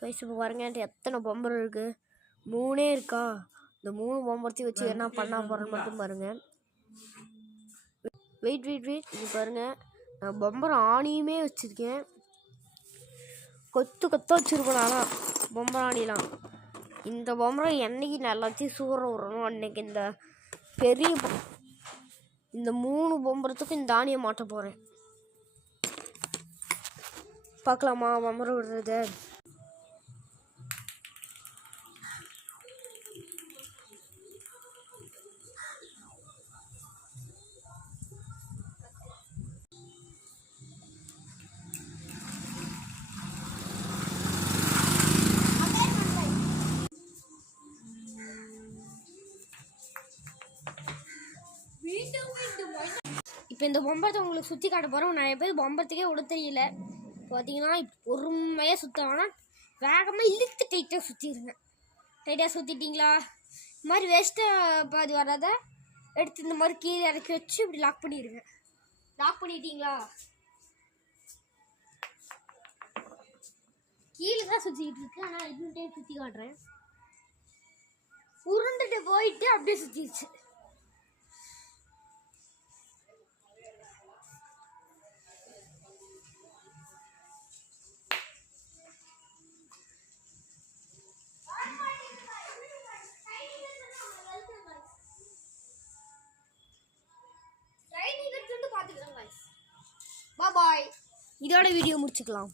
Guys இப்போ பாருங்க எத்தனை பம்பர் இருக்குது, 3 இருக்கா. இந்த 3 பம்பரத்தையும் வச்சு என்ன பண்ண போகிறேன்னு மட்டும் பாருங்கள். வெயிட் இது பாருங்கள், நான் பம்பரம் ஆணியுமே வச்சுருக்கேன். கொத்து வச்சுருக்கணும். ஆனால் பம்பரம் ஆணிலாம் இந்த பம்பரம் என்னைக்கு எல்லாத்தையும் சூற விடணும் அன்னைக்கு இந்த பெரிய இந்த 3 பம்பரத்துக்கும் இந்த ஆணியை மாட்ட போகிறேன். பார்க்கலாமா பம்பரம் விடுறது. இப்போ இந்த பொம்பரத்தை உங்களுக்கு சுற்றி காட்ட போகிறோம். நிறைய பேர் பொம்பரத்துக்கே விட தெரியல. பார்த்தீங்கன்னா பொறுமையாக சுற்றவானா வேகமாக இழுத்து டைட்டாக சுற்றிடுங்க. டைட்டாக சுற்றிட்டிங்களா, இந்த மாதிரி வேஸ்ட்டாக பாதி வராத எடுத்து இந்த மாதிரி கீழே இறக்கி வச்சு இப்படி லாக் பண்ணிடுங்க. லாக் பண்ணிட்டீங்களா, கீழே தான் சுற்றிக்கிட்டு இருக்கு. ஆனால் இன்னும் டைம் சுற்றி காட்டுறேன். உருண்டுட்டு போயிட்டு அப்படியே சுற்றிடுச்சு. பாய், இதோட வீடியோ முடிச்சுக்கலாம்.